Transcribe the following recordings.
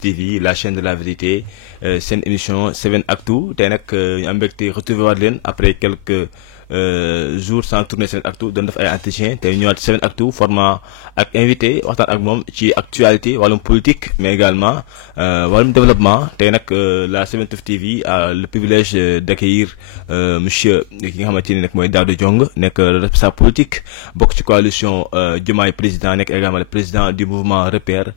7TV la chaîne de la vérité seen émission 7actu tey nag ñu am mbégte retrouver waat leen après quelques jours sans tourner 7actu doon def ay entretien tey ñëwaat 7actu format ak invité waxtaan ak moom ci actualité wàllum politique mais également wàllum développement tey nag la 7TV a le privilège d'accueillir monsieur ki nga xamante ni nag mooy Daouda Diong nekk responsable politique bokk ci coalition Diomaye président nekk également le président du mouvement Repère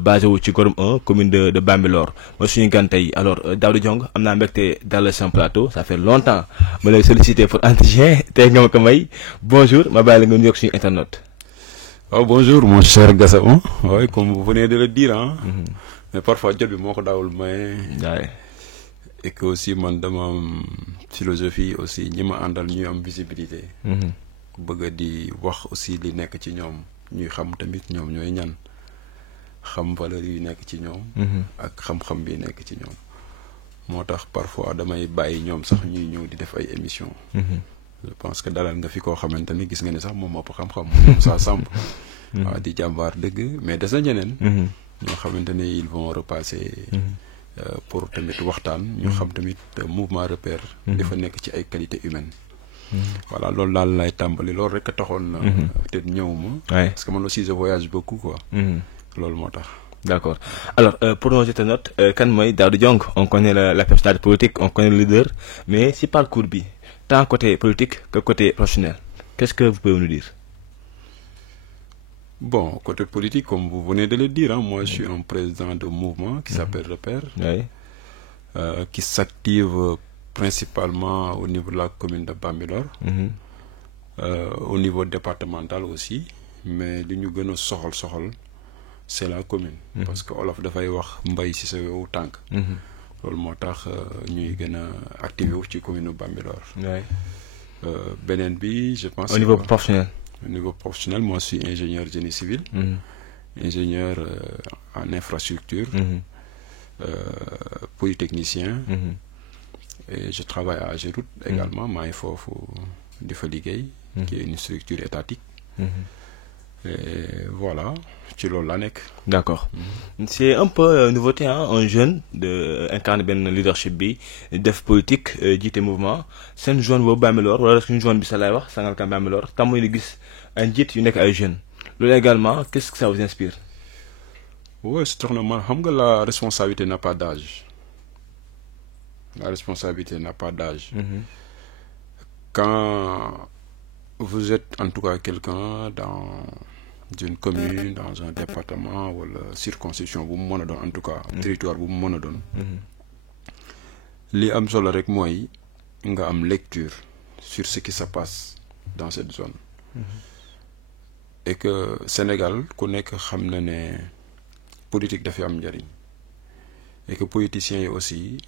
basé wu ci Gorom 1 commune de Bambilor mooy suñu gan tey alors Daouda Diong am naa mbégte dalal seen plateau ça fait longtemps ma lay sollicité pour entretien tey nga ma ko may bonjour ma bàyyi la nga nuyoog suñu internet. waaw bonjour mon cher Gassama oui comme vous venez de le dire ah. Mais parfois jot bi moo ko daawul may. Et que aussi man dama am philosophie aussi ñi ma àndal ñuy am visibilité. bëgg di wax aussi li nekk ci ñoom ñuy xam tamit ñoom ñooy ñan xam valeur yu nekk ci ñoom. ak xam-xam bi nekk ci ñoom. moo tax parfois damay bàyyi ñoom sax ñuy ñëw di def ay émissions. Je pense que dalal nga fi koo xamante ni gis nga ne sax moom moo xam-xam moom saa samp. waaw di jàmbaar dëgg mais des na ñeneen. ñoo xamante ne ils vont repasser. pour tamit waxtaan. ñu xam tamit mouvement Repère. dafa nekk ci ay qualités humaines. voilà loolu daal lay tàmbali loolu rek a taxoon. peut-être ñëwuma. parce que man aussi je voyage beaucoup quoi. loolu moo tax. D'accord. Alors, pour nos internautes, kan mooy Daouda Diong on connaît la personnalité politique, on connaît le leader, mais si parcours bi, tant côté politique que côté professionnel, qu'est-ce que vous pouvez nous dire? Bon, côté politique, comme vous venez de le dire, hein, moi je suis un président de mouvement qui s'appelle Repère, qui s'active principalement au niveau de la commune de Bambilor, au niveau départemental aussi, mais li ñu gën a soxal c'est la commune. Parce que olof dafay wax mbay ci sa yow tànk. loolu moo tax ñuy gën a activé wu ci commune Bambilor. beneen bi je pense. Au niveau professionnel. Au niveau professionnel, moi je suis ingénieur génie civil, ingénieur en infrastructure, polytechnicien, et je travaille à Ageroute également, maa ngi foofu di fa liggéey, qui est une structure étatique. Et voilà, ci loolu la nekk. D'accord. C'est un peu nouveauté hein, un jeune de incarne benn leadership bi def politique jiite mouvement seen zone boobu Bambilor wala suñu zone bi sa lay wax Sangalkam Bambilor tam mooy di gis ay njiit yu nekk ay jeunes loolu également qu'est-ce que ça vous inspire? Oui, c'est tax na man xam nga la responsabilité n'a pas d'âge. La responsabilité n'a pas d'âge. Quand vous êtes en tout cas quelqu'un dans une commune, dans un département ou la circonscription bu mu mën a doon en tout cas territoire bu mu mën a doon li am solo rek mooy nga am lecture sur ce qui se passe dans cette zone et que Sénégal ku nekk xam na ne politique dafay am njëriñ et que politiciens yi aussi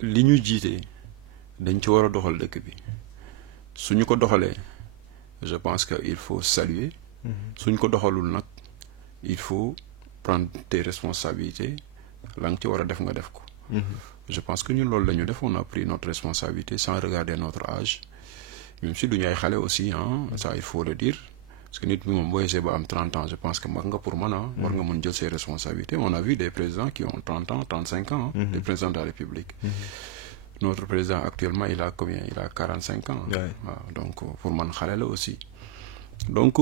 li ñu jiite dañ ci war a doxal dëkk bi suñu ko doxalee je pense que il faut saluer suñ ko doxalul nag il faut prendre tes responsabilités la nga ci war a def nga def ko je pense que ñun loolu la ñu def on a pris notre responsabilité sans regarder notre âge même si du ñu ay xale aussi hein ça il faut le dire parce que nit bi moom boo yesee ba am 30 ans je pense que mag nga pour mën a war nga mën jël ses responsabilités on a vu des présidents qui ont 30 ans 35 ans des présidents de la République. Notre président actuellement il a combien? Il a 45 ans. waaw donc pour man xale la aussi. donc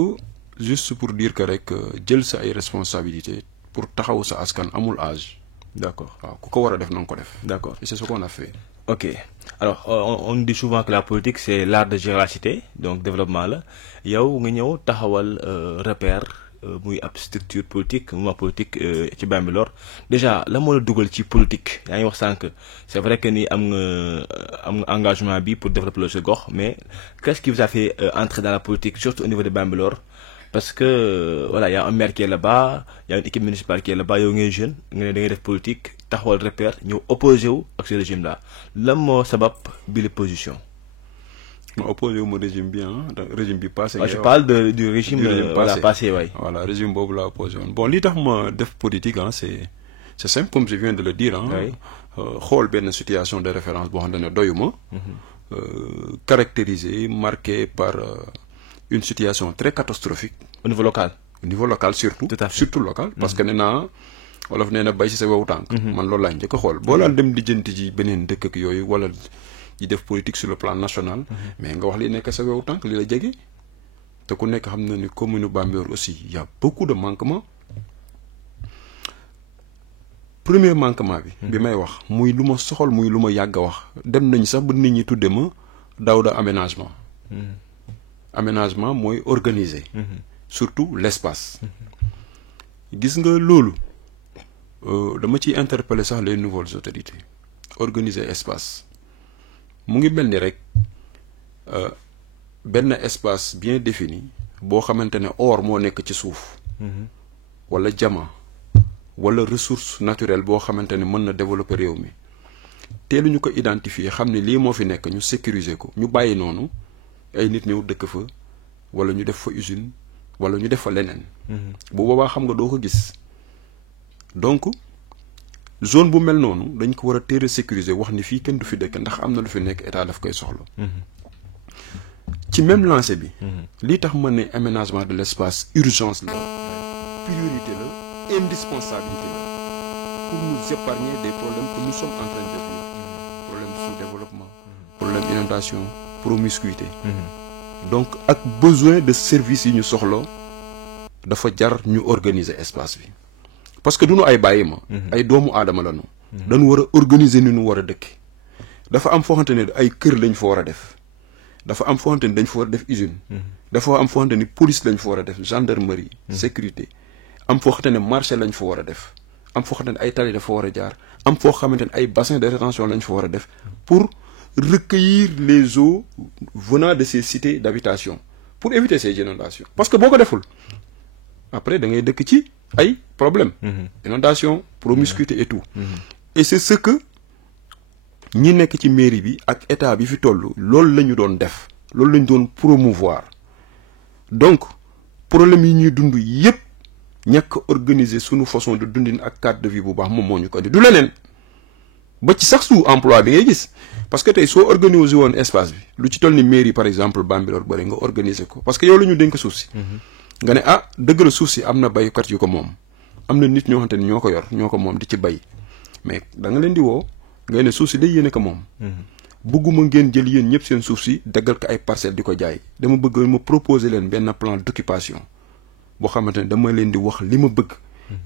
juste pour dire que rek jël sa ay responsabilités pour taxaw sa askan amul âge. D'accord. waaw ku ko war a def na nga ko def. D'accord. Et c'est ce qu'on a fait. Ok. Alors on dit souvent que la politique c'est l'art de gérer la cité donc développement la yow nga ñëw taxawal Repère muy ab structure politique mouvement politique ci Bambilor déjà la moo la dugal ci politique yaa ngi wax sànq c'est vrai que ni am nga engagement bi pour développer le gox mais qu'est-ce qui vous a fait entrer dans la politique surtout au niveau de Bambilor parce que voilà y a un maire qui est là-bas y a une équipe municipale qui est là-bas yow ngay jeune nga ne da ngay def politique taxawal Repère ñëw opposé wu ak ce régime là lan moo sabab bi la position. ma opposé wu ma régime bi régime bi passé. je parle du régime passé waay. voilà régime boobu la opposé woon bon li tax ma def politique c'est simple comme je viens de le dire xool benn situation de référence boo xam ne doyuma. caractérisé marqué par une situation très catastrophique. Au niveau local. niveau local surtout. Tout à fait. Surtout local parce que nee naa wolof nee na bay si sa wewu tànk. man loolu laa njëkk a xool boo laan dem lijjanti ji beneen dëkk ak yooyu wala di def politique sur le plan national. mais nga wax li nekk sa wewu tànk li la jege. te ku nekk xam na ni commune Bambilor aussi y a beaucoup de manquements. premier manquement bi may wax muy lu ma soxal muy lu ma yàgg a wax dem nañ sax ba nit ñi tudde ma Daouda aménagement. aménagement mooy organiser. surtout l'espace. gis nga loolu dama ciy interpeller sax les nouvelles autorités organiser espace mu ngi mel ni rek benn espace bien défini boo xamante ne or moo nekk ci suuf. wala diamant wala ressource naturelle boo xamante ne mën na développer réew mi teeluñu ko identifier xam ne lii moo fi nekk ñu sécuriser ko ñu bàyyi noonu ay nit ñëw dëkk fa wala ñu def fa usine wala ñu def fa leneen. bu boobaa xam nga doo ko gis donc zone bu mel noonu dañ ko war a teel a sécuriser wax ni fii kenn du fi dëkk ndax am na lu fi nekk état daf koy soxla. ci même lancé bi. lii tax ma ne aménagement de l'espace urgence la priorité la indispensabilité la pour nous épargner des problèmes que nous sommes en train de vivre. problème sous-développement. problème inondation promiscuité. donc ak besoin de services yi ñu soxla dafa jar ñu organiser espace bi parce que du ñu ay bàyyi ma. ay doomu aadama la ñu. dañu war a organiser ni ñu war a dëkk. dafa am foo xamante ne ay kër lañ fa war a def. dafa am foo xamante ni dañ fa war a def usine. dafa am foo xamante ni police lañ fa war a def gendarmerie. sécurité am foo xamante ne marché lañ fa war a def. am foo xamante ne ay tali dafa war a jaar. am foo xamante ne ay bassin de rétention lañ fa war a def pour recueillir les eaux venant de ces cités d'habitation pour éviter ces inondations parce que boo ko deful après da ngay dëkk ci ay problèmes. inondation promiscuité et tout. et c'est ce que ñi nekk ci mairie bi ak état bi fi toll loolu la ñu doon def loolu la ñu doon promouvoir donc problème yi ñuy dund yépp ñàkk organiser sunu façon de dundin ak cadre de vie bu baax moom moo ñu ko indi du leneen ba ci sax sous emploi bi ngay gis parce que tey soo organiser woon espace bi lu ci toll ni mairie par exemple Bambilor bëri nga organiser ko parce que yow la ñu dénk suuf si. nga ne ah dëgg la suuf si am na baykat yu ko moom am na nit ñoo xamante ni ñoo ko yor ñoo ko moom di ci bay mais da nga leen di woo ngay ne suuf si day yéene ko moom. bëgguma ngeen jël yéen ñëpp seen suuf si daggal ko ay parcelles di ko jaay dama bëgg ma proposer leen benn plan d'occupation boo xamante ne dama leen di wax li ma bëgg.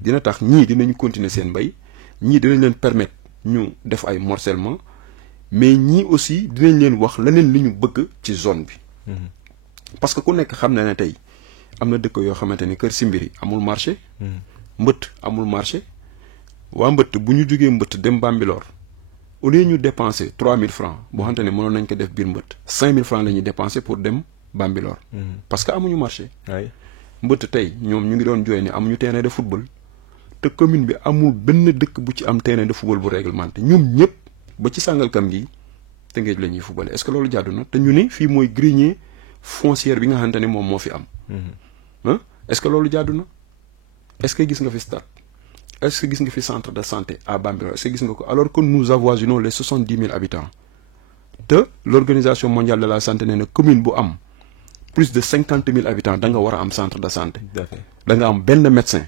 dina tax ñii dinañ continuer seen mbay ñii dinañ leen permettre ñu def ay morcellement mais ñii aussi dinañ leen wax leneen li ñu bëgg ci zone bi. parce que ku nekk xam na ne tey am na dëkk yoo xamante ni Kër Simbiri amul marché. Mbëtt amul marché waa Mbëtt bu ñu jógee Mbëtt dem Bambilor au lieu ñu dépenser 3000 francs boo xamante ne mënoon nañ ko def biir Mbëtt 5000 francs la ñuy dépenser pour dem Bambilor. parce que amuñu marché. Mbëtt tey ñoom ñu ngi doon jooy ne amuñu terrain de football te commune bi amul benn dëkk bu ci am terrain de football bu réglementé ñoom ñëpp ba ci Sangalkam gi Tëngéej la ñuy footballé est-ce que loolu jàddu na te ñu ne fii mooy grenier foncière bi nga xamante ne moom moo fi am. est-ce que loolu jàddu na est-ce que gis nga fi stade est-ce que gis nga fi centre de santé à Bambilor est-ce que gis nga ko alors que nous avoisinons les 70 000 habitants te l'organisation mondiale de la santé nee na commune bu am plus de 50 000 habitants da nga war a am centre de santé. da nga am benn médecin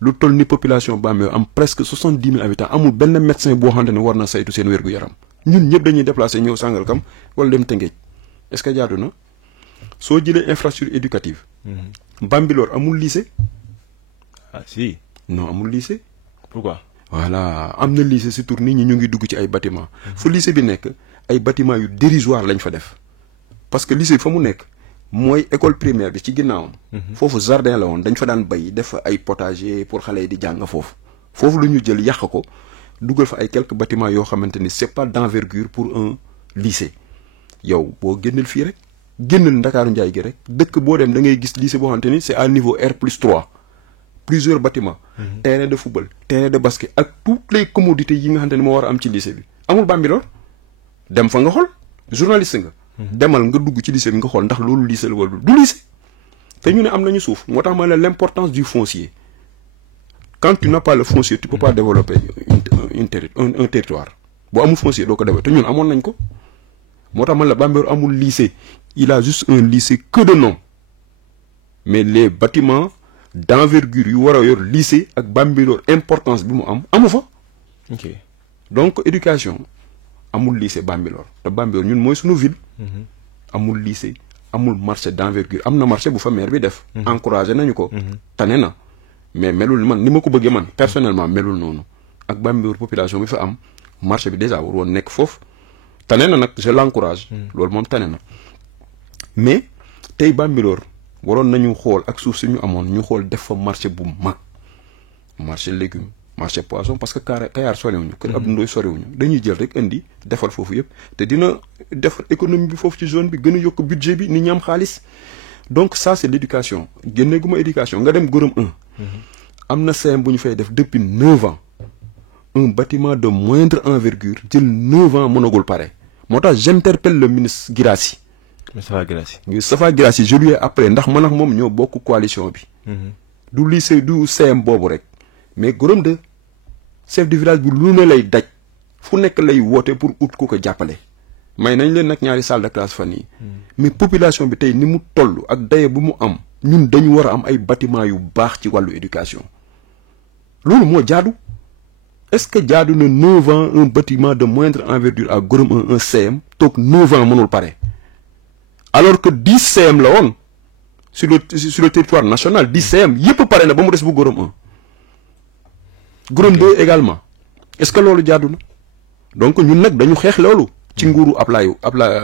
lu toll ni population Bambilor am presque 70 000 habitants amul benn médecin boo xamante ne war na saytu seen wér-gu-yaram ñun ñëpp dañuy déplacer ñëw Sangalkam wala dem Tëngéej est-ce que jaadu na soo jëlee infrastructure éducative. Bambilor amul lycée. ah si. non amul lycée. pourquoi. voilà am na lycée si tur nit ñi ñu ngi dugg ci ay bâtiments. fu lycée bi nekk ay bâtiments yu dérisoire lañ fa def parce que lycée bi fa mu nekk mooy école primaire bi ci ginnaawam. foofu jardin la woon dañ fa daan bay def ay potager pour xale yi di jàng foofu. foofu la ñu jël yàq ko dugal fa ay quelques bâtiments yoo xamante ni c'est pas d'envergure pour un lycée yow boo génneel fii rek. génnal Ndakaaru Njaay gi rek dëkk boo dem da ngay gis lycée boo xamante ni c'est à niveau R+3 plusieurs bâtiments. terrain de football terrain de basket ak toutes les commodités yi nga xamante ni moo war a am ci lycée bi amul Bambilor dem fa nga xool journaliste nga. demal nga dugg ci lycée bi nga xool ndax loolu lycée la wala du lycée te ñu ne am nañu suuf moo tax ma ne l'importance du foncier quand tu n'as pas le foncier tu peux pas développer un territoire boo amul foncier doo ko développer te ñun amoon nañ ko. moo tax man la Bambilor amul lycée il a juste un lycée que de nom mais les bâtiments d'envergure yu war a yor lycée ak Bambilor importance bi mu am amu fa. ok donc éducation amul lycée Bambilor te Bambilor ñun mooy suñu ville. amul lycée amul marché d'envergure am na marché bu fa maire bi def. encouragé nañu ko. tane na mais melul man ni ma ko bëggee man personnellement melul noonu ak Bambilor population bi fa am marché bi déjà war woon nekk foofu tane na nag je l'encourage. loolu moom tane na mais tey Bambilor waroon nañu xool ak suuf si ñu amoon ñu xool def fa marché bu mag marché légumes marché poisson parce que Kayar soriwuñu kër Abdou Ndoye soriwuñu dañuy jël rek indi defar foofu yëpp te dina defar économie bi foofu ci zone bi gën a yokk budget bi nit ñi am xaalis donc ça c'est l'éducation génneeguma éducation nga dem Gorom 1 am na CM bu ñu fay def depuis 9 ans un bâtiment de moindre envergure jël 9 ans mënagul pare moo tax j'interpelle le ministre Guirassy Moustapha Guirassy je lui ai appelé ndax man ak moom ñoo bokk coalition bi du lycée du CM boobu rek mais Gorom 2 chef du village bi lu ne lay daj fu nekk lay woote pour ut ku ko jàppale may nañ leen nag ñaari salle de classe fan yi mais population bi tey ni mu toll ak daye bu mu am ñun dañu war a am ay bâtiment yu baax ci wàllu éducation loolu moo jaadu est-ce que jaadu na 9 ans un bâtiment de moindre envergure à Gorom 1 CM toog 9 ans mënul pare alors que 10 CM la woon sur le territoire national 10 CM yëpp pare na ba mu des bu Gorom 1 Gorom 2 également est-ce que loolu jaadu na donc ñun nag dañu xeex loolu ci nguuru Ablaye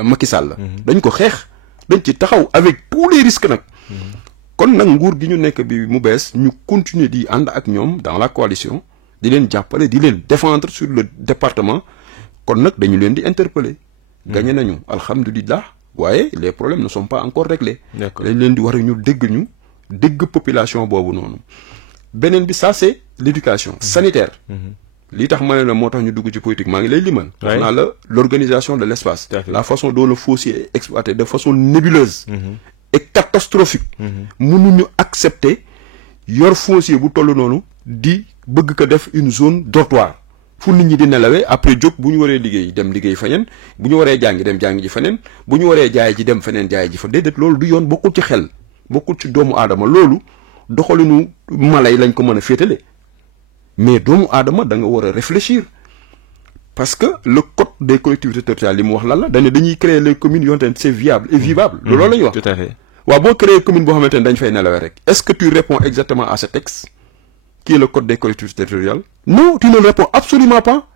Macky Sall la dañ ko xeex dañ ci taxaw avec tous les risques nag kon nag nguur gi ñu nekk bi mu bees ñu continuer di ànd ak ñoom dans la coalition di leen jàppale di leen défendre sur le département kon nag dañu leen di interpeller gagné nañu alhamdulilah waaye les problèmes ne sont pas encore réglés dañ leen di war a ñu dégg population boobu noonu beneen bi ça c'est l'éducation sanitaire lii tax ma ne la moo tax ñu dugg ci politique maa ngi lay limal wax naa la l'organisation de l'espace la façon dont le foncier est exploité de façon nébuleuse et catastrophique mënuñu accepter yor foncier bu toll noonu di bëgg ko def une zone dortoir fu nit ñi di nelawee après jóg bu ñu waree liggéey dem liggéey feneen bu ñu waree jàngi dem jàngi ji feneen bu ñu waree jaay ji dem feneen jaay ji fa déedéet loolu du yoon bokkul ci xel bokkul ci doomu aadama loolu doxalinu mala yi lañ ko mën a féetale mais doomu aadama da nga war a réfléchir parce que le code des collectivités territoriales li mu wax lan la dañuy créer les communes yoo xamante ne c'est viable et vivable loolu la ñuy wax tout à fait waaw boo créer commune boo xamante ne dañ fay nelawee rek est-ce que tu réponds exactement à ce texte qui est le code des collectivités territoriales non tu ne réponds absolument pas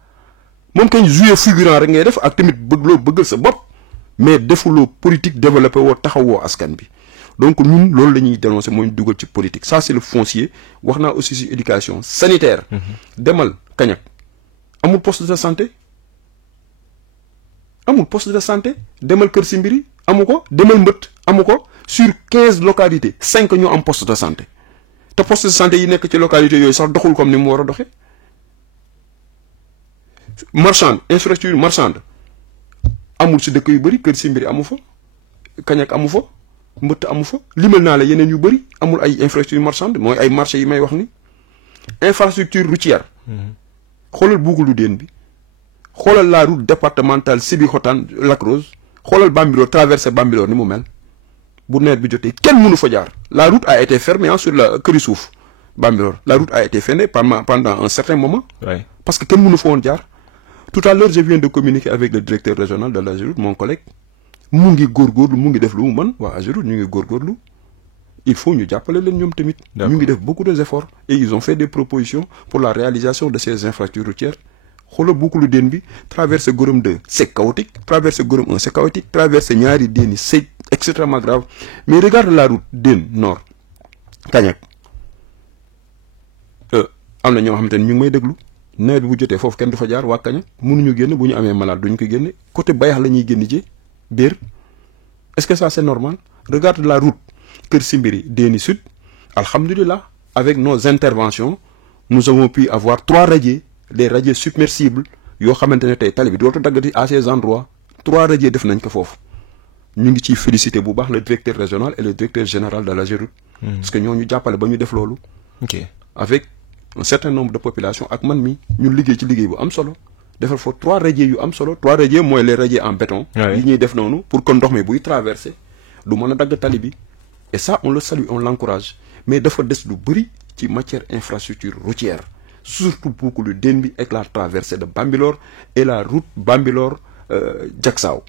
moom kañ jouer figurant rek ngay def ak tamit bëggal sa bopp mais defuloo politique développé woo taxawoo askan bi donc ñun loolu la ñuy dénoncer mooy dugal ci politique ça c'est le foncier wax naa aussi ci éducation sanitaire demal Kañak amul poste de santé demal Kër Simbiri amu ko demal Mbët amu ko sur 15 localités 5 ñoo am poste de santé te poste de santé yi nekk ci localité yooyu sax doxul comme ni mu war a doxe infrastructure marchande amul ci dëkk yu bëri Kër Simbiri amu fa Kañak amu fa Mbët amu fa limal naa la yeneen yu bëri amul ay infrastructure marchande mooy ay marché yi may wax ni infrastructure routière xoolal Bougoulou Déen bi xoolal la route départementale Sébikotane Lac Rose xoolal Bambilor traversé Bambilor ni mu mel bu nawet bi jotee kenn mënu fa jaar la route a été fermée sur la këri suuf Bambilor la route a été fermée pendant un certain moment parce que kenn mënu fa woon jaar tout à l'heure je viens de communiquer avec le directeur régional de l'AGEROUTE mon collègue mu ngi góorgóorlu mu ngi def lu mu mën waa AGEROUTE ñu ngi góorgóorlu il faut ñu jàppale leen ñoom tamit ñu ngi def beaucoup d'efforts et ils ont fait des propositions pour la réalisation de ces infrastructures routières xoolal Bougoulou Déen bi traverser Gorom 2 c'est chaotique traverser Gorom 1 c'est chaotique traverser ñaari déen yi c'est extrêmement grave mais regarde la route Déen nord Kañak am na ñoo xamante ne ñu ngi may déglu nawet bi bu jotee foofu kenn du fa jaar waa Kañak mënuñu génn bu ñu amee malade duñu ko génne côté Bayax la ñuy génn ci biir est-ce que ça c'est normal regarde la route Kër Simbiri Déni Sud alhamdulillah avec nos interventions nous avons pu avoir 3 radiers des radiers submersibles yoo xamante ne tey tali bi dootu daggati à ces endroits 3 radiers def nañ ko foofu ñu ngi ciy féliciter bu baax le directeur régional et le directeur général de l'AGEROUTE parce que ñoo ñu jàppale ba ñu def loolu avec un certain nombre de populations ak man mi ñu liggéey ci liggéey bu am solo defal fa 3 radiers yu am solo 3 radiers mooy les radiers en béton yi ñuy def noonu pour que ndox mi buy traverser du mën a dagg tali bi et ça on le salue, on l'encourage, mais dafa des lu bëri ci matière infrastructure routière, surtout pour que le Denbi avec la traversée de Bambilor et la route Bambilor-Diacksao.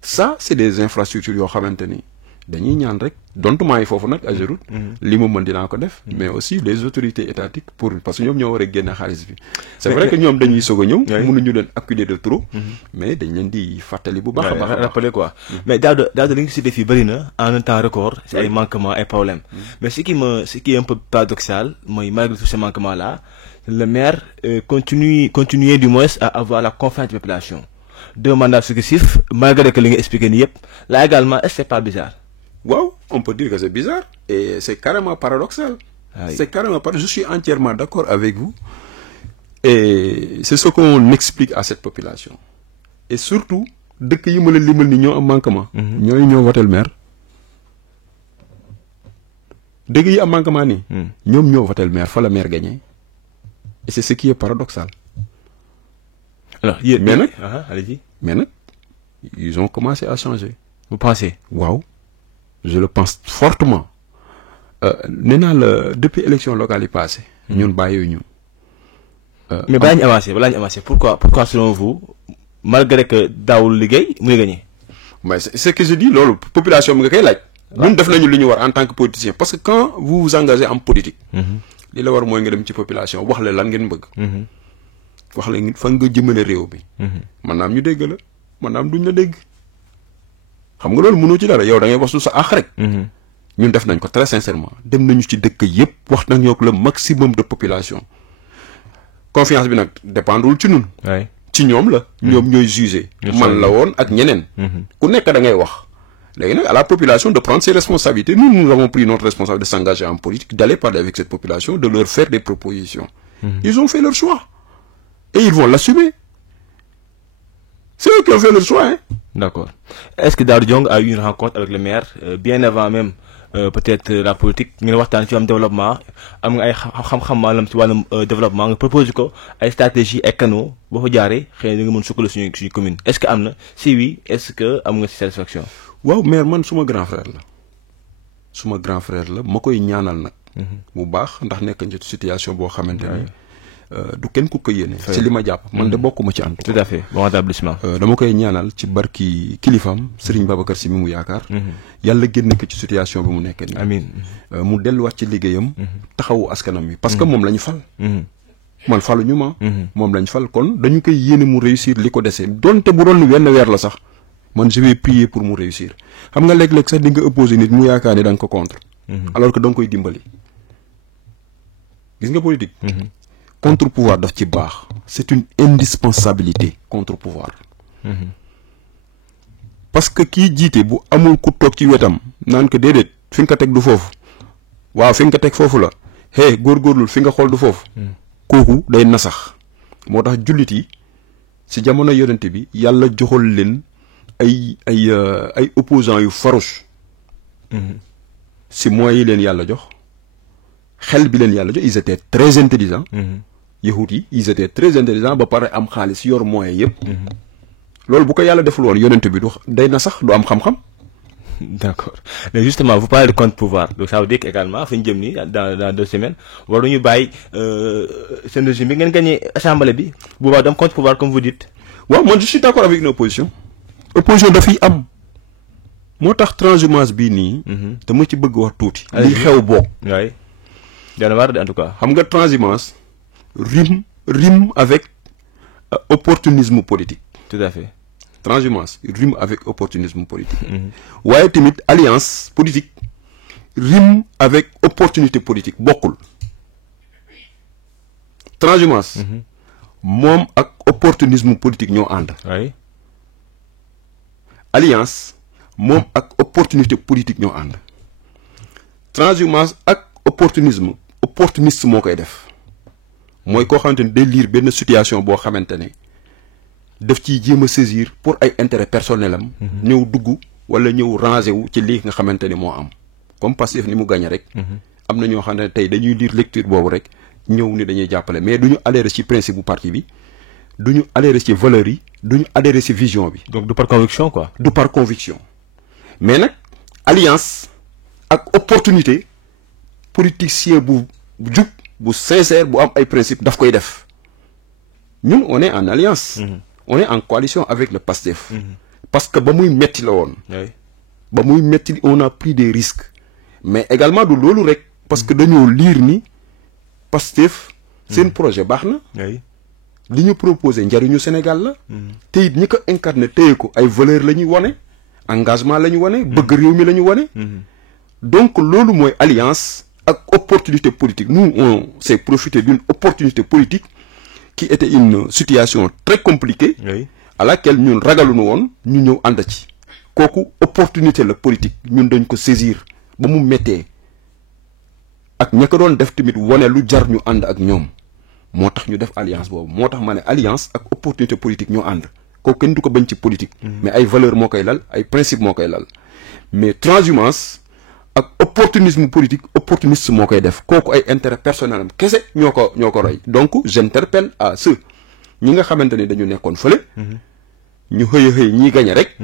Ça c'est des infrastructures yoo xamante ni dañuy ñaan rek dontumaa yi foofu nag Ageroute li mu mën dinaa ko def, mais aussi les autorités étatiques parce que ñoom ñoo war a génne xaalis bi. C'est vrai que ñoom dañuy soog a ñëw mënuñu leen acculer de trop, mais dañ leen di fàttali bu baax a baax rappeler quoi. Mais Daouda li nga cité fii bëri na en un temps record, c'est ay manquements ay problèmes, mais ce qui est un peu paradoxal mooy malgré tous ces manquements là le maire continuer du moins à avoir la confiance de la population. 2 mandats successifs, malgré que li nga expliqué nii yëpp, là également est-ce que c'est pas bizarre? Waaw, on peut dire que c'est bizarre et c'est carrément paradoxal. Oui. C'est carrément paradoxal. Je suis entièrement d'accord avec vous et c'est ce qu'on explique à cette population. Et surtout, dëkk yi ma la limal ni ñoo am manquement. ñooy ñoo voté le maire. dëkk yi am manquement nii. ñoom ñoo voté le maire, fa la maire gagné. Et c'est ce qui est paradoxal. Alors, allez-y. Mais nag, ils ont commencé à changer. Vous pensez? Waaw. Je le pense fortement. Nee naa la depuis élection locale yi passé ñun bàyyiwuñu. Mais balaa ñu avancé pourquoi selon vous malgré que daawul liggéey mu ngi gagné. Mais c'est que je dis loolu population bi nga koy laaj. ñun def nañu li ñu war en tant que politicien parce que quand vous vous engagez en politique. li la war mooy nga dem ci population wax la lan ngeen bëgg. wax la fan nga jëmale réew bi. maanaam ñu dégg la maanaam duñ la dégg. xam nga loolu mënoo ci dara yow da ngay wax su sa àq rek. ñun def nañ ko très sincèrement dem nañu ci dëkk yépp wax nañu ak le maximum de population. confiance bi nag dépendul ci ñun. ci ñoom la. ñoom ñooy juger. man la woon ak ñeneen. ku nekk da ngay wax. léegi nag à la population de prendre ses responsabilités nous avons pris notre responsabilité de s'engager en politique d'aller parler avec cette population de leur faire des propositions. Ils ont fait leur choix et ils vont l'assumer. C'est eux qui ont fait leur choix, hein. D'accord. Est-ce que Daouda Diong a eu une rencontre avec le maire bien avant même peut-être la politique ngeen waxtaan ci am développement am nga ay xam-xam maanaam ci wàllum développement nga proposé ko ay stratégie ay canaux boo fa jaaree xëy na da nga mën sukkale suñu commune est-ce que am na si oui est-ce que am nga si satisfaction? waaw maire man suma grand frère la ma koy ñaanal nag. bu baax ndax nekk ci situation boo xamante ni. du kenn ku ko yéene. ci li ma jàpp man de bokkuma ci ànd. tout à fait bon établissement. dama koy ñaanal ci barki kilifaam Serigne Babacar Sy mi mu yaakaar. yàlla génn ko ci situation bi mu nekk nii. amiin mu delluwaat ci liggéeyam. taxawu askanam bi parce que moom la ñu fal. man faluñu ma. moom la ñu fal kon dañu koy yéene mu réussir li ko desee donte bu doon wenn weer la sax man je vais prier pour mu réussir xam nga léeg-léeg sax di nga opposé nit mu yaakaar ne da nga ko contre. alors que da nga koy dimbali. gis nga politique. contre-pouvoir daf ci baax c'est une indispensabilité contre-pouvoir. parce que kii jiite bu amul ku toog ci wetam naan ko déedéet fi nga ko teg du foofu waaw fi nga ko teg foofu la góorgóorlul fi nga xool du foofu. kooku day nasax. moo tax jullit yi ci jamono yonente bi yàlla joxol leen ay opposants yu farouche. ci moyens yi leen yàlla jox xel bi leen yàlla jox ils étaient très intelligents. yahut yi ils étaient très intelligents ba pare am xaalis yor moyens yëpp. loolu bu ko yàlla deful woon yonent bi du day na sax du am xam-xam. D'accord mais justement vous parlez de contre-pouvoir donc ça veut dire également fi ñu jëm nii dans 2 semaines waruñu bàyyi seen régime bi ngeen gagné assemblée bi bu baax dem contre-pouvoir comme vous dites. waaw man je suis d'accord avec une opposition dafay am moo tax transhumance bii nii. dama ci bëgg wax tuuti. li xew bokk. waay dana war en tout cas. xam nga transhumance rime avec opportunisme politique. tout à fait. transhumance rime avec opportunisme politique. waaye tamit alliance politique rime avec opportunité politique bokkul. transhumance. moom ak opportunisme politique ñoo ànd. oui. alliance moom ak opportunité politique ñoo ànd. transhumance ak opportuniste moo koy def. mooy koo xamante ni day lire benn situation boo xamante ne daf ciy jéem a saisir pour ay intérêt personnel am. ñëw dugg wala ñëw ranger wu ci lii nga xamante ni moo am. comme Pastef ni mu gagné rek. am na ñoo xam ne tey dañuy lire lecture boobu rek ñëw ni dañuy jàppale mais du ñu adhérer ci principe bu parti bi du ñu adhérer ci valeurs yi du ñu adhérer ci vision bi. donc du par conviction quoi. du par conviction mais nag alliance ak opportunité politicien bu jub bu sincère bu am ay principe daf koy def ñun on est en alliance on est en coalition avec le PASTEF parce que ba muy metti la woon ba muy metti on a pris des risques mais également du loolu rek parce que dañoo lire ni PASTEF seen projet baax na li ñu proposé njariñu Sénégal la te it ñi ko incarné téye ko ay valeur la ñuy wane engagement la ñu wane bëgg réew mi la ñu wane donc loolu mooy alliance ak opportunité politique nous on s'est profité d'une opportunité politique qui était une situation très compliquée à laquelle ñun ragaluñu woon ñu ñëw ànd ci kooku opportunité la politique ñun dañ ko saisir ba mu méttee ak ña ko doon def tamit wane lu jar ñu ànd ak ñoom moo tax ñu def alliance boobu moo tax ma ne alliance ak opportunité politique ñoo ànd kooku kenn du ko bañ ci politique mais ay valeur moo koy lal ay principe moo koy lal mais transhumance ak opportunisme politique opportuniste moo koy def kooku ay intérêt personnel am kese ñoo ko roy donc j'interpelle à ceux ñi nga xamante ni dañu nekkoon fële ñu xëy ñii gañe rek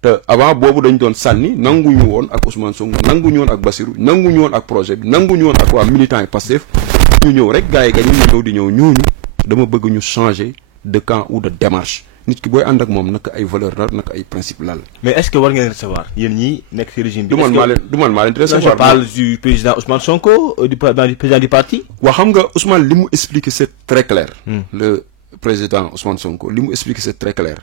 te avant boobu dañ doon sànni nanguñu woon ak Ousmane Sonko nanguñu woon ak Bassirou nanguñu woon ak projet bi nanguñu woon ak waa militants yi Pastef ñu ñëw rek gars yi gañu ñu ñëw di ñëw ñooñu dama bëgg ñu changer de camp ou de démarche nit ki booy ànd ak moom naka ay valeur la naka ay principe lal mais est-ce que war ngeen recevoir yéen ñii nekk ci régime bi. du man maa leen recevoir. je parle du président Ousmane Sonko du président du parti. waa xam nga Ousmane li mu expliqué c'est très clair. le président Ousmane Sonko li mu expliqué c'est très clair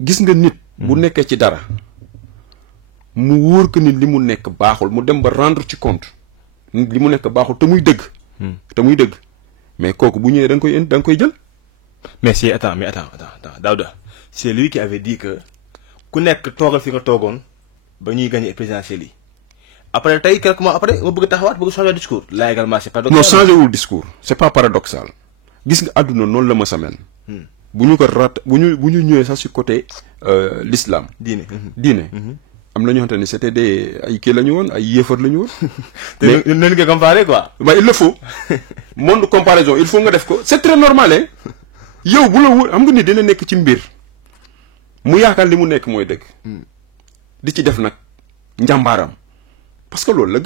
gis nga nit. bu nekkee ci dara mu wóor que ni li mu nekk baaxul mu dem ba rendre ci compte li mu nekk baaxul te muy dëgg. te muy dëgg mais kooku bu ñëwee da nga koy jël. mais attends Daouda c'est lui qui avait dit que ku nekk toogal fi nga toogoon ba ñuy gagner présidentielle yi après tey quelques mois après nga bëgg taxawaat bëgg changer discours là également c'est paradoxal. non changer wul discours c'est pas paradoxal gis nga àdduna noonu la ma sa mel. bu ñu ko bu ñu ñëwee sax ci côté l'islam. diine. am na ñoo xamante ne c'était des ay kii la ñu woon ay yéefar la ñu woon. mais nañu ko comparer quoi. mais il le faut monde comparaison il faut nga def ko c'est très normal hein. yow bu la wóor xam nga ni dina nekk ci mbir mu yaakaar li mu nekk mooy dëgg di ci def nag njàmbaaram parce que loolu la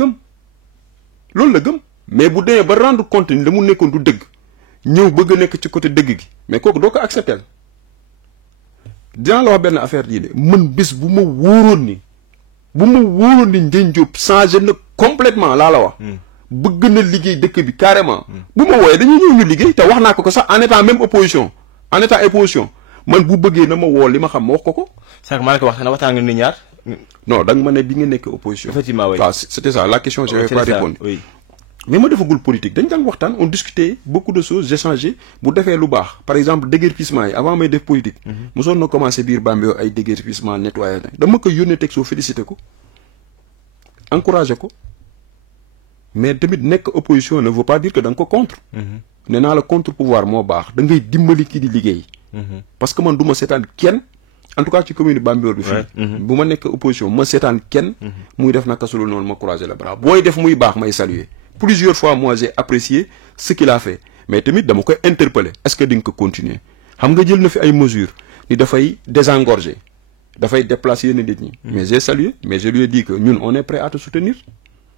gëm mais bu demee ba rendre compte ni la mu nekkoon du dëgg ñëw bëgg a nekk ci côté dëgg gi mais kooku doo ko accepter dinaa la wax benn affaire yi de man bis bu ma wóoroon ni Ndiène Diop changé na complètement laa la wax bëgg na liggéey dëkk bi carrément bu ma wooyee dañuy ñëw ñu liggéey te wax naa ko sax en étant même opposition man bu bëggee na ma woo li ma xam ma wax ko sànq maa ngi ko wax na waxtaan nga ni ñaar non da nga ma ne bi nga nekk opposition effectivement oui waaw c'était ça la question je vais pas répondre oui mais ma defagul politique dañ daan waxtaan on discutait beaucoup de choses j'échangeais bu defee lu baax par exemple déguerpissement yi avant may def politique mosoon na commencé biir Bambey ay déguerpissement nettoyage dama ko yónnee texto félicité ko encouragé ko mais tamit nekk opposition ne veut pas dire que da nga ko contre nee naa la contre pouvoir moo baax da ngay dimbali kii di liggéey parce que man du ma seetaan kenn en tout cas ci commune Bambilor bi fii bu ma nekk opposition ma seetaan kenn muy def naka sulu noonu ma croiser les bras booy def muy baax may saluer plusieurs fois moi j'ai apprécié ce qu'il a fait mais tamit dama koy interpeller est-ce que di nga ko continuer xam nga jël na fi ay mesures ni dafay désengorger dafay déplacer yenn nit ñi mais j'ai salué mais je lui ai dit que ñun on est prêt à te soutenir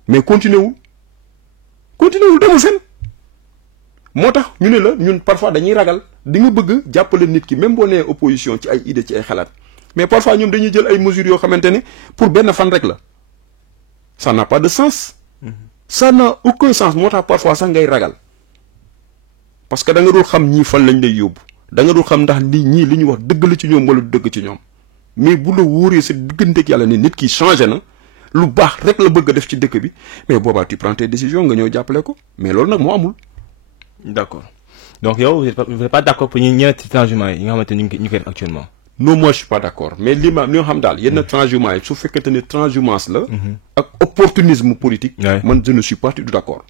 mais continuer wul demul fenn moo tax ñu ne la ñun parfois dañuy ragal di nga bëgg jàppale nit ki même boo nee opposition ci ay idée ci ay xalaat mais parfois ñoom dañuy jël ay mesures yoo xamante ne pour benn fan rek la ça n'a pas de sens ça n'a aucun sens moo tax parfois sax ngay ragal parce que da nga dul xam ñii fan lañ lay yóbbu da nga dul xam ndax ñii li ñu wax dëgg la ci ñoom wala du dëgg ci ñoom mais bu la wóoree sa digganteeg yàlla ne nit ki changé na lu baax rek la bëgg a def ci dëkk bi mais boobaa tu prends tes décisions nga ñëw jàppale ko mais loolu nag moo amul. d'accord donc yow vous n'êtes pas d'accord pour ñeneen ci transhumants yi nga xamante ni ñu koy def actuellement. non moi je suis pas d'accord mais li nga xam daal yenn transhumants yi su fekkente ne transhumance la. ak opportunisme politique. man je ne suis pas du d'accord.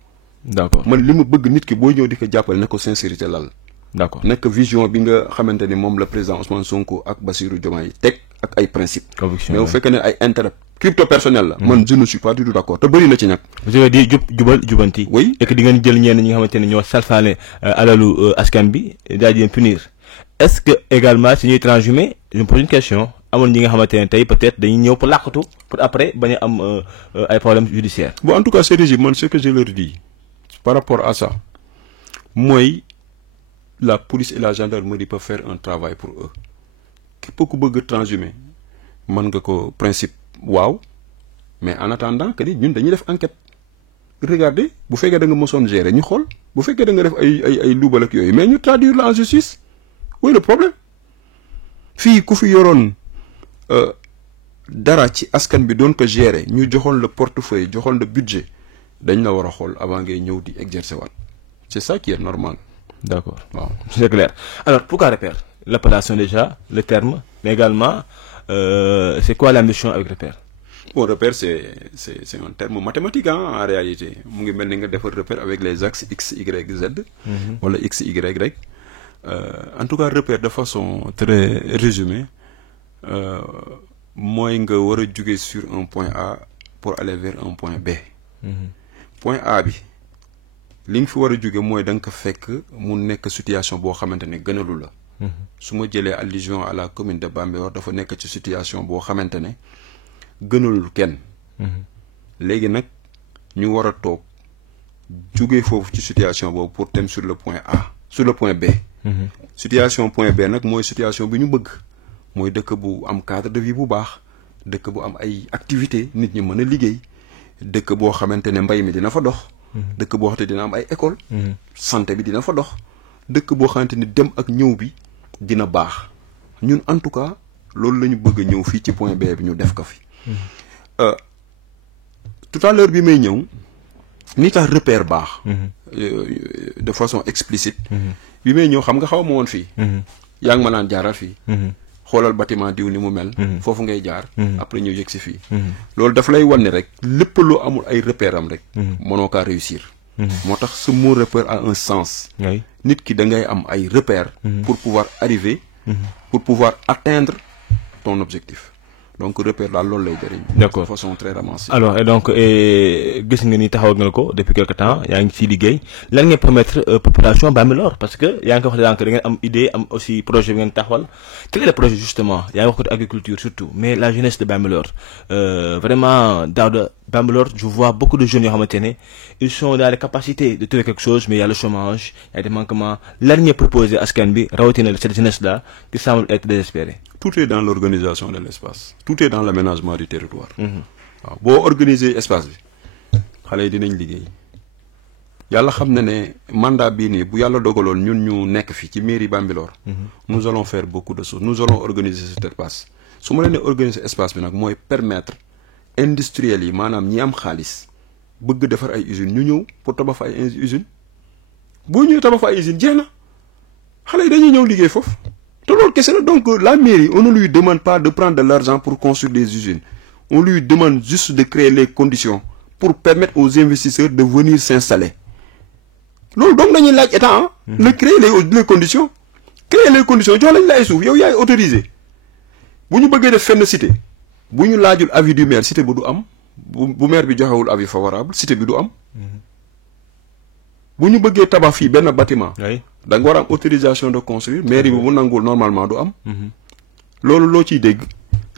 man li ma bëgg nit ki booy ñëw di ko jàppale ne ko sincérité lal. d'accord nekk vision bi nga xamante ni moom la président Ousmane Sonko ak Bassirou Diomaye teg ak ay principes. mais bu fekkee ne ay intérêt crypto personnel la. man je ne suis pas du tout d'accord te bëri na ci ñàkk. vous avez dit jubal jubanti. oui et que di ngeen jël ñenn ñi nga xamante ne ñoo salfaane alalu askan bi daal di leen punir est-ce que également si ñuy transhumé je me pose une question amoon ñi nga xamante ne tey peut-être dañuy ñëw pour làqatu pour après bañ a am ay problèmes judiciaires. Bon, en tout cas, ce régime, man, ce que je leur dis par rapport à ça, moi, la police et la gendarmerie peuvent faire un travail pour eux. Képp ku bëgg transhumé mën nga ko principe waaw mais en attendant que ni ñun dañuy def enquête regardez bu fekkee da nga mosoon gérer ñu xool bu fekkee da nga def ay luubal ak yooyu mais ñu traduire la en justice où est le problème fii ku fi yoroon dara ci askan bi doon ko gérer ñu joxoon le portefeuille joxoon le budget dañ la war a xool avant ngay ñëw di exercer waat c'est ça qui est normal. D'accord, bon, c'est clair. Alors, pourquoi repère? L'appellation déjà, le terme, mais également, c'est quoi la mission avec repère? Bon, repère, c'est un terme mathématique, hein, en réalité. On peut repère avec les axes X, Y, Z, ou le X, Y. En tout cas, repère de façon très résumée, moi, je vais juger sur un point A pour aller vers un point B. Point A, li nga fi war a jóge mooy da nga ko fekk mu nekk situation boo xamante ne gënalu la. su ma jëlee allusion à la commune de Bambilor dafa nekk ci situation boo xamante ne gënalul kenn. léegi nag ñu war a toog jóge foofu ci situation boobu pour dem sur le point A sur le point B. situation point B nag mooy situation bi ñu bëgg mooy dëkk bu am cadre de vie bu baax dëkk bu am ay activités nit ñi mën a liggéey dëkk boo xamante ne mbay mi dina fa dox. dëkk boo xamante dina am ay école santé bi dina fa dox dëkk boo xamante ni dem ak ñëw bi dina baax ñun en tout cas loolu la ñu bëgg a ñëw fii ci point B bi ñu def ko fi. tout à l'heure bi may ñëw ni tax repère baax. de façon explicite. bi may ñëw xam nga xaw ma woon fii. yaa ngi ma naan jaaral fii. xoolal bâtiment diw ni mu mel. foofu ngay jaar. après ñu yëg si fii. loolu daf lay wan ne rek lépp loo amul ay repère am rek. mënoo kaa réussir. moo tax ce mot repère a un sens. nit ki da ngay am ay repères. pour pouvoir arriver. pour pouvoir atteindre ton objectif. donc repère daal loolu lay jëriñ. D'accord. de façon très ramassée. Alors et donc gis nga ni taxaw nga ko depuis quelque temps yaa ngi ciy liggéey lan ngay permettre population Bambilor parce que yaa ngi ko wax da ngeen am idée am aussi projet bi ngeen taxawal quel est le projet justement yaa ngi wax ko agriculture surtout mais la jeunesse de Bambilor vraiment Daouda Bambilor je vois beaucoup de jeunes yoo xamante ne ils sont dans les capacités de trouver quelque chose mais il y a le chômage il y a des manquements lan ngay proposer askan bi rawatina cette jeunesse là qui semble être désespérée. Tout est dans l'organisation de l'espace. Tout est dans l'aménagement du territoire. waaw boo organiser espace bi xale yi dinañ liggéey yàlla xam na ne mandat bii nii bu yàlla dogaloon ñun ñu nekk fi ci mairie Bambilor. nous allons faire beaucoup de choses nous allons organiser cet espace su ma leen ne organiser espace bi nag mooy permettre industriels yi maanaam ñi am xaalis bëgg defar ay usines ñu ñëw pour tabax fa ay usines boo ñëwee tabax fa ay usines jeex na xale yi dañuy ñëw liggéey foofu. Donc la mairie, on ne lui demande pas de prendre de l'argent pour construire des usines. On lui demande juste de créer les conditions pour permettre aux investisseurs de venir s'installer. Donc, nous avons de créer les conditions. Créer les conditions, tu as les autorisé. Si nous voulons faire une cité, si nous avons l'avis du maire, cité est am. Si le maire a un avis favorable, cité est am. Si nous voulons faire un bâtiment, da nga war a am autorisation de construire mairie bi bu nangul normalement du am. loolu loo ciy dégg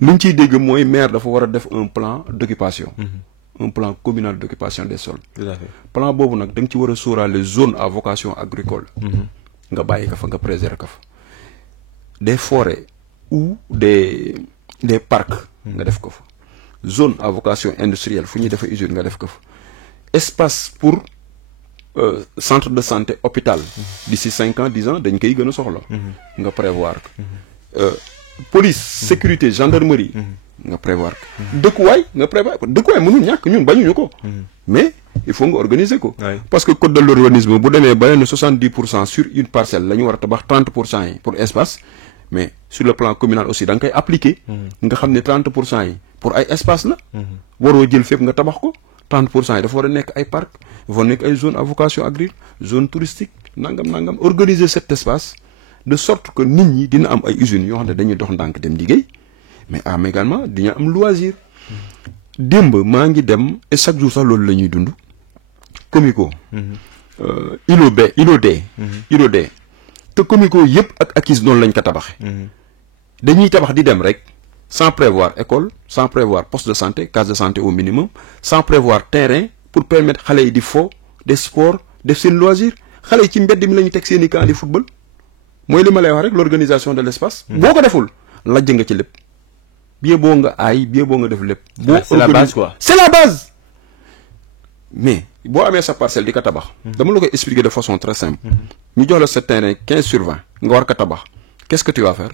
li ñu ciy dégg mooy maire dafa war a def un plan d'occupation. un plan communal d'occupation des sols. plan boobu nag da nga ci war a sóoraale zone à vocation agricole. nga bàyyi ko fa nga préserver ko fa. des forêts ou des parcs. nga def ko fa. zone à vocation industrielle fu ñuy defee usine nga def ko fa. espace pour. Centre de santé hôpital d'ici 5 ans 10 ans dañ koy gën a soxla nga prévoir ko police sécurité gendarmerie nga prévoir ko dëkkuwaay nga prévoir ko dëkkuwaay mënul ñàkk ñun bañuñu ko mais il faut nga organiser ko parce que code de l'urbanisme bu demee ba ne 70% sur une parcelle la ñu war a tabax 30% yi pour espace mais sur le plan communal aussi da nga koy appliquer nga xam ne 30% yi pour ay espace la waroo jël fépp nga tabax ko 30% yi dafa war a nekk ay parc dafa nekk ay zone à vocation agricole zone touristique nangam organiser cet espace de sorte que nit ñi dina am ay usines yoo xam ne dañuy dox ndànk dem liggéey mais am également dina am loisir démb maa ngi dem et chaque jour sax loolu la ñuy dund Comico Ilodé te Comico yëpp ak Akis noonu lañ ko tabaxe dañuy tabax di dem rek sans prévoir école sans prévoir poste de santé case de santé au minimum sans prévoir terrain pour permettre xale yi di fo des sports def seen loisir xale yi ci mbedd mi la ñu teg seen i camp di football mooy li ma lay wax rek l'organisation de l'espace. boo ko deful lajj nga ci lépp. bien boo nga aay bien boo nga def lépp. c'est la base quoi. c'est la base. mais boo amee sa parcelle di ko tabax. dama la koy expliquer de façon très simple. ñu jox la sa terrain 15/20 nga war ko tabax qu'est-ce que tu vas faire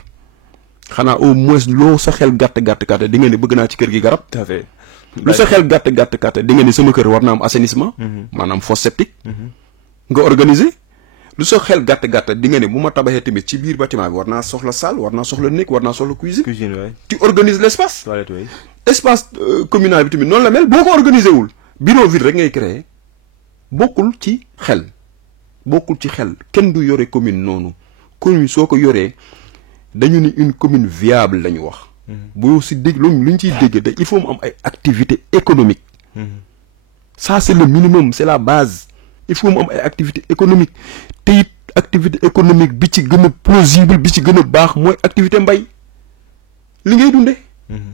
xanaa au moins loo sa xel gàtt di nga ne bëgg naa ci kër gi garab. tout à fait. lu sa xel gàtt di nga ne sama kër war naa am assainissement. maanaam fosse septique. nga organiser. lu sa xel gàtt di nga ne bu ma tabaxee tamit ci biir bâtiment bi war naa soxla salle war naa soxla néeg war naa soxla cuisine. Ouais. tu organises l'espace. Toilette, oui. espace communal bi tamit noonu la mel boo ko organiser wul bureau vide rek ngay créer bokkul ci xel kenn du yore commune noonu commune soo ko yoree dañu ni une commune viable la ñu wax. boo si dégg lu ñu ciy dégg da il faut mu am ay activités économiques. ça c'est le minimum c'est la base. il faut mu am ay activité économique te it activité économique bi ci gën a plausible bi ci gën a baax mooy activité mbay li ngay dundee.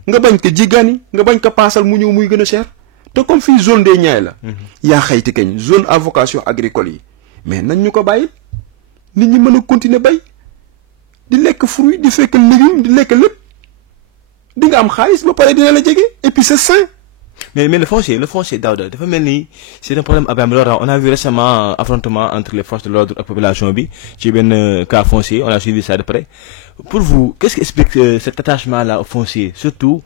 nga bañ ko jéggaani nga bañ ko paasal mu ñëw muy gën a cher te comme fii zone des Niayes la. yaa xayti kañ zone à vocation agricole yi mais nañ ñu ko bàyyi nit ñi mën a continuer bay di lekk fruit di fekk légume di lekk lépp di nga am xaalis ba pare dina la jege et puis c'est sain. Mais le foncier Daouda dafa mel ni c'est un problème à Bambilor. On a vu récemment affrontement entre les forces de l'ordre ak population bi ci benn cas foncier on a suivi ça de près. Pour vous qu'est-ce qui explique cet attachement là au foncier surtout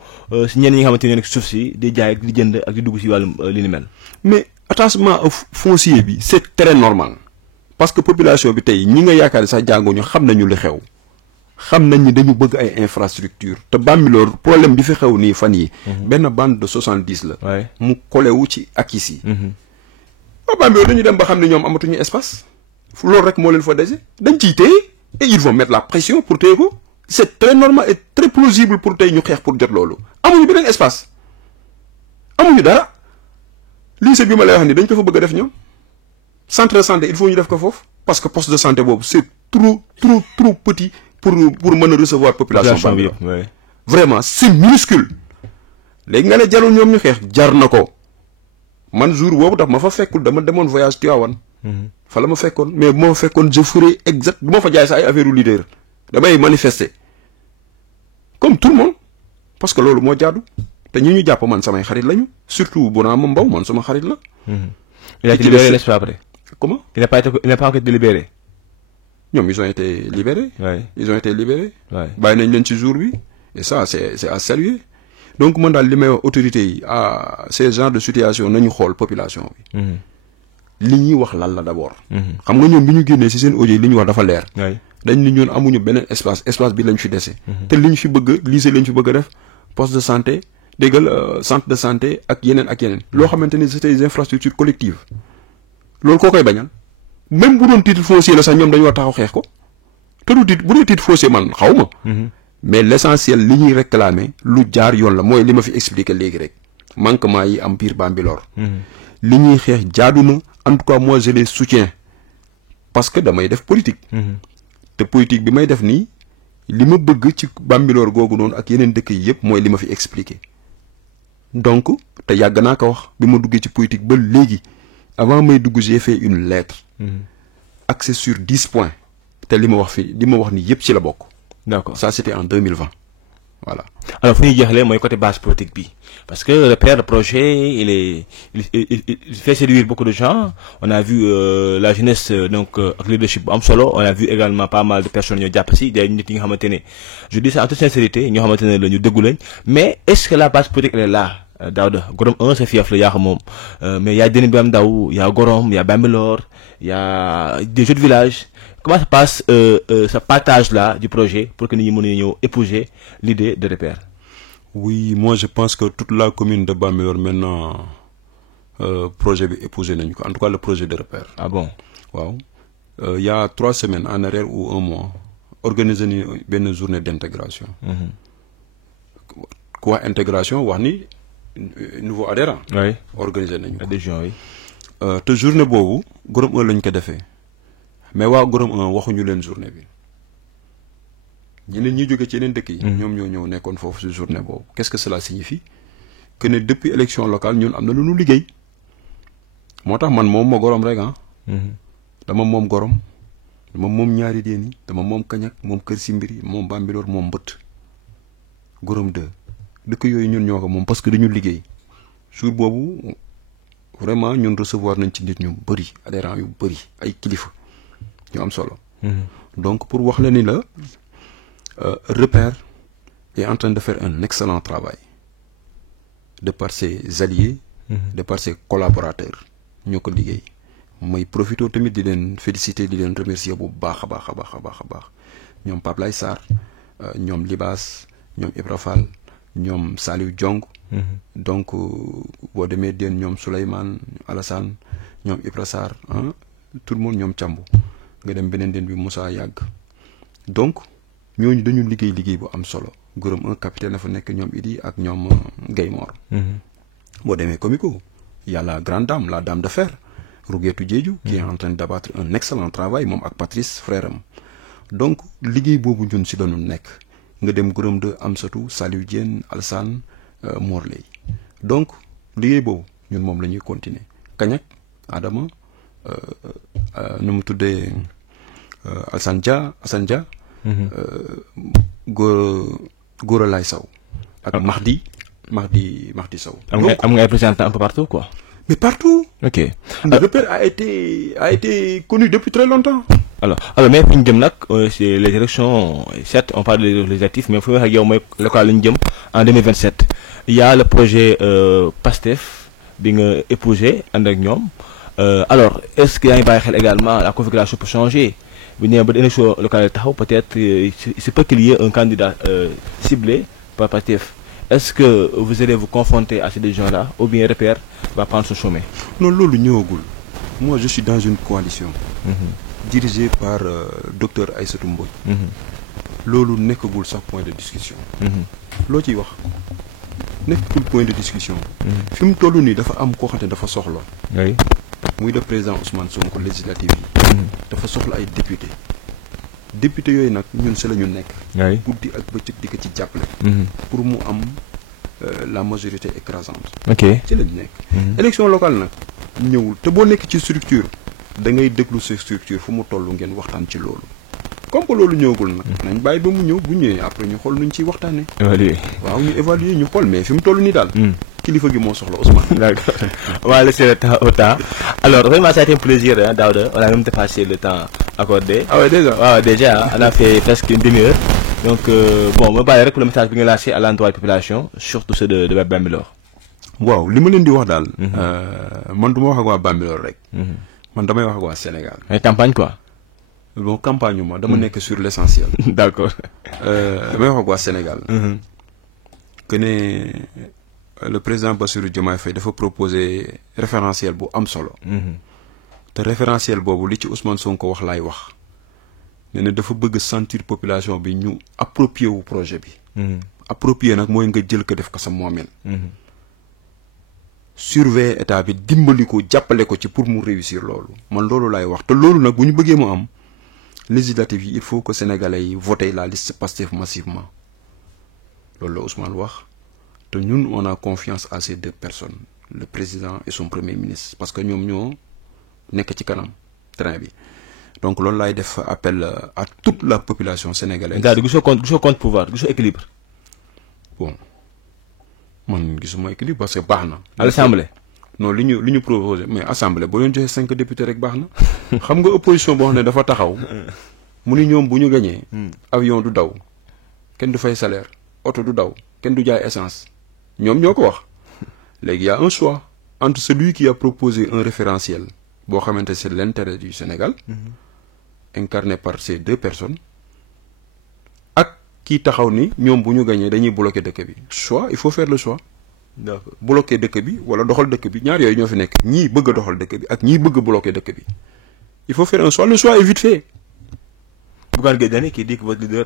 si ñenn ñi nga xamante ne nekk suuf si di jaay ak di jënd ak di dugg si wàllum li ni mel. Mais attachement au foncier bi c'est très normal parce que population bi tey ñi nga yaakaar sax jànguñu xam nañu li xew. xam nañ ni dañu bëgg ay infrastructure te Bambilor problème bi fi xew nii fan yi benn bande de 70 la. mu collé wu ci akis yi. waaw Bambilor dañu dem ba xam ne ñoom amatuñu espace. loolu rek moo leen fa dese dañ ciy téye et ils vont mettre la pression pour téye ko c'est très normal et très plausible pour tey ñu xeex pour jot loolu. amuñu beneen espace amuñu dara lycée bi ma lay wax ni dañ ko fa bëgg a def ñoom centre de santé il faut ñu def ko foofu parce que poste de santé boobu c'est trop petit. pour mën a recevoir population bi vraiment c'est minuscule léegi nga ne jarul ñoom ñu xeex jar na ko man jour boobu daf ma fa fekkul dama demoon voyage Tivaouane fa la ma fekkoon mais bu ma fekkoon je ferai exact du ma fa jaay sa ay affaire u leader damay manifester comme tout le monde parce que loolu moo jaadu te ñu jàpp man samay xarit lañu surtout Bounama Mbow man sama xarit la. Il a été libéré n'est-ce pas après. Comment? Il n'a pas encore été libéré. ñoom ils ont été libérés. Ils ont été libérés. bàyyi nañ leen ci jour bi et ça c'est à saluer donc man daal li may wax autorités yi ces genres de situation nañu xool population bi. li ñuy wax lan la d'abord. xam nga ñoom bi ñu génnee ci seen audio li ñu wax dafa leer. dañ ni ñoon amuñu beneen espace bi lañ fi dese. te li ñu fi bëgg lycée lañ fi bëgg a def poste de santé déggal centre de santé ak yeneen. loo xamante ni c'est des infrastructures collectives loolu koo koy bañal. même bu doon titre foncier la sax ñoom dañoo taxaw xeex ko te du titre bu dee titre foncier man xaw ma. mais l'essentiel li ñuy réclamer lu jaar yoon la mooy li ma fi expliquer léegi rek manquement yi am biir Bambilor. li ñuy xeex jaadu na en tout cas moi je les soutiens parce que damay def politique. te politique bi may def nii li ma bëgg ci Bambilor googu noonu ak yeneen dëkk yi yëpp mooy li ma fi expliquer donc te yàgg naa ko wax bi ma duggee ci politique ba léegi. avant may dugg j'ai fait une lettre. axée sur 10 points. te li ma wax ni yëpp ci la bokk. D'accord. Ça c'était en 2020. Voilà. Alors fu ñuy jeexalee mooy côté base politique bi parce que le père de projet il fait séduire beaucoup de gens on a vu la jeunesse donc ak leadership bu am solo on a vu également pas mal de personnes ñoo jàpp si des nit yi nga xamante ne je dis ça en toute sincérité ñoo xamante ne la ñu déggu lañ mais est-ce que la base politique elle est là. Daouda Gorom 1 c'est fief la yaa xam moom mais y a Déni Biram Ndao y a Gorom y a Bambilor y a des jeux de village comment ça passe ce partage là du projet pour que nit ñi mën a ñëw épouser l'idée de Repère. Oui, moi je pense que toute la commune de Bambilor maintenant projet bi épousé nañu ko en tout cas le projet de Repère. Ah bon. waaw y a 3 semaines en arrière ou 1 mois organisé ni benn journée d'intégration. ku wax intégration wax ni. nouveau adhérent. oui organisé nañu ko adhésion oui. te journée boobu Gorom 1 lañ ko defee mais waa Gorom 1 waxuñu leen journée bi ñeneen ñi jóge ci yeneen dëkk yi. ñoom ñoo ñëw nekkoon foofu si journée boobu. Qu'est-ce que cela signifie que ne depuis élection locale ñun am na lu ñu liggéey moo tax man moom ma gorom rek ah. dama moom gorom dama moom ñaari déen yi dama moom Kañak moom Kër Simbiri moom Bambilor moom Mbët gorom 2 dëkk yooyu ñun ñoo ko moom parce que dañu liggéey jour boobu vraiment ñun recevoir nañ ci nit ñu bëri adhérents yu bëri ay kilifa ñu am solo. Donc pour wax la ni la Repère est en train de faire un excellent travail de par ses alliés. de par ses collaborateurs ñoo ko liggéey. may profité tamit di leen féliciter di leen remercier bu baax a baax a baax a baax a baax ñoom Pape Lay Sarr ñoom Libaas ñoom Ibra Fall ñoom Saliou Diong. Donc boo demee den ñoom Souleymane Alassane ñoom Ibra Sarr tout le monde ñoom Thiambu nga dem beneen den bi Moussa Yàgg donc ñooñu dañu liggéey bu am solo gërëm un capitaine na fa nekk ñoom Idi ak ñoom Gaymor. boo demee Comico y a la grande dame la dame de fer Rouguetou Diédhiou qui est en train d'abattre un excellent travail moom ak Patrice frère am donc liggéey boobu ñun si lañu nekk nga dem gërëm de Amsatou Saliou Diène Alsane Morley donc liggéey boobu ñun moom la ñuy continuer Kañak Adama nu mu tuddee Assane Dia Gora Lay Sow ak Mahdi Sow. am nga ay représentants un peu partout quoi. Mais partout. Ok. Le Repère a été connu depuis très longtemps. Alors mais fi ñu jëm nag c'est les élections certes on parle des législatives mais fu ñu wax ak yow mooy local la ñu jëm en 2027 il y a le projet PASTEF bi nga épousé ànd ak ñoom alors est-ce que yaa ngi bàyyi xel également la configuration peut changer bu ñu nee ba élection locale taxaw peut-être il se peut qu'il y ait un candidat ciblé par PASTEF. Est-ce que vous allez vous confronter à ces décisions-là ou bien Repère va prendre son chemin? Non, loolu ñëwagul. Moi je suis dans une coalition dirigée par docteur Aïssatou Mbodj. Loolu nekkagul sax point de discussion. loo ciy wax nekkagul point de discussion. fi mu toll nii dafa am koo xamante ne dafa soxla. Oui. muy le président Ousmane Sonko législative yi. dafa soxla ay député yooyu nag ñun si la ñu nekk. oui guddi ak bëccëg di ko ci jàppale. pour mu am la majorité écrasante. ok ci la ñu nekk. élection locale nag ñëwul te boo nekk ci structure da ngay déglu sa structure fu mu toll ngeen waxtaan ci loolu. comme que loolu ñëwagul nag. nañ bàyyi ba mu ñëw bu ñëwee après ñu xool nuñ ciy waxtaanee. évaluer waaw ñu évaluer ñu xool mais fi mu toll nii daal. kilifa gi moo soxla Ousmane. D'accord. On va laisser le temps au temps. Alors, vraiment, ça a été un plaisir, hein, Daouda. On a même dépassé le temps accordé. Ah ouais, déjà. Ah, déjà, on a fait presque une demi-heure. Donc, bon, on va pour le message que vous lancé à l'endroit de la population, surtout ceux de Bambilor. Waaw li ma leen di wax daal. man du ma wax ak waa Bambilor rek. man damay wax ak waa Sénégal. Une campagne quoi? Bon campagne ma dama nekk sur l'essentiel. D'accord. damay wax ak waa Sénégal. que ne le président Bassirou Diomaye Faye dafa proposer référentiel bu am solo. te référentiel boobu li ci Ousmane Sonko wax laay wax. nee na dafa bëgg sentir population bi ñu approprier wu projet bi. approprier nag mooy nga jël ko def ko sa moomeel. surveiller état bi dimbali ko jàppale ko ci pour mu réussir loolu man loolu laay wax te loolu nag bu ñu bëggee mu am législative yi il faut que sénégalais yi voter la liste Pastef massivement loolu la Ousmane wax te ñun on a confiance à ces deux personnes le président et son premier ministre parce que ñoom ñoo nekk ci kanam train bi donc loolu laay def appel à toute la population sénégalaise. daal di gisoo compte pouvoir gisoo équilibre. Bon man gisuma équilibre parce que baax na. à l'assemblée. non li ñu proposé mais assemblée boo leen joxee 5 députés rek baax na. xam nga opposition boo xam ne dafa taxaw. mu ni ñoom bu ñu gañee avion du daw kenn du fay salaire oto du daw kenn du jaay essence ñoom ñoo ko wax. léegi y a un choix entre celui qui a proposé un référentiel boo xamante c'est l'intérêt du Sénégal. incarné par ces deux personnes. kii taxaw ni ñoom bu ñu gañee dañuy bloquer dëkk bi choix il faut faire le choix. D'accord. bloquer dëkk bi wala doxal dëkk bi ñaar yooyu ñoo fi nekk ñii bëgg a doxal dëkk bi ak ñii bëgg a bloquer dëkk bi il faut faire un choix le choix est vite fait. Bougane Gueye Dany qui dit que votre leader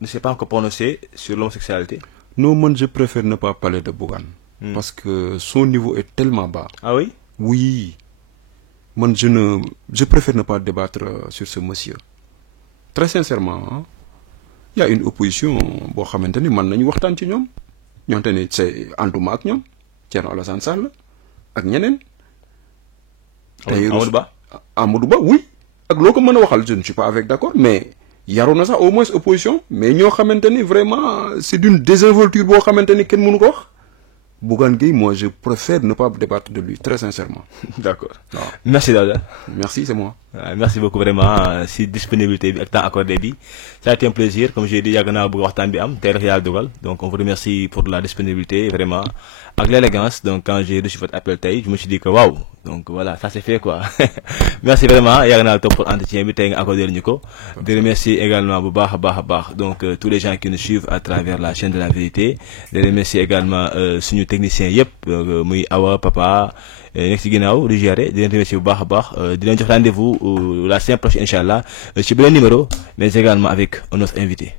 ne s'est pas encore prononcé sur l'homosexualité. Non, man je préfère ne pas parler de Bougane. Parce que son niveau est tellement bas. Ah oui? Oui. Man je préfère ne pas débattre sur ce monsieur. Très sincèrement, hein? y a une opposition boo xamante ni mën nañu waxtaan ci ñoom ñoonte ni c'est ànduma ak ñoom Thierno Alassane Sall ak ñeneen. Amadou Ba oui ak loo ko mën a waxal je ne suis pas avec d'accord mais yaru na sax au moins opposition mais ñoo xamante ni vraiment c'est d'une désinvolture boo xamante ni kenn mënu ko wax. Bougane Gueye, moi je préfère ne pas débattre de lui très sincèrement. D'accord. Merci Daouda. Merci, c'est moi. Merci beaucoup vraiment si disponibilité bi ak temps accordé bi ça a été un plaisir comme j'ai dit yàgg naa bëgg waxtaan bi am tey rek yaa dogal donc on vous remercie pour la disponibilité vraiment ak l'élégance donc quand j'ai reçu votre appel tey je me suis dit que waaw donc voilà ça c'est fait quoi merci vraiment yàgg naa topp pour entretien bi tey nga accordé ñu ko di remercier également bu baax a baax donc tous les gens qui nous suivent à travers la chaîne de la vérité di remercier également suñu technicien yëpp muy Awa Papa nekk ci ginnaaw di gérer di leen remercier bu baax a baax di leen jox rendez-vous la semaine prochaine inchallah ci beneen numéro mais également avec un autre invité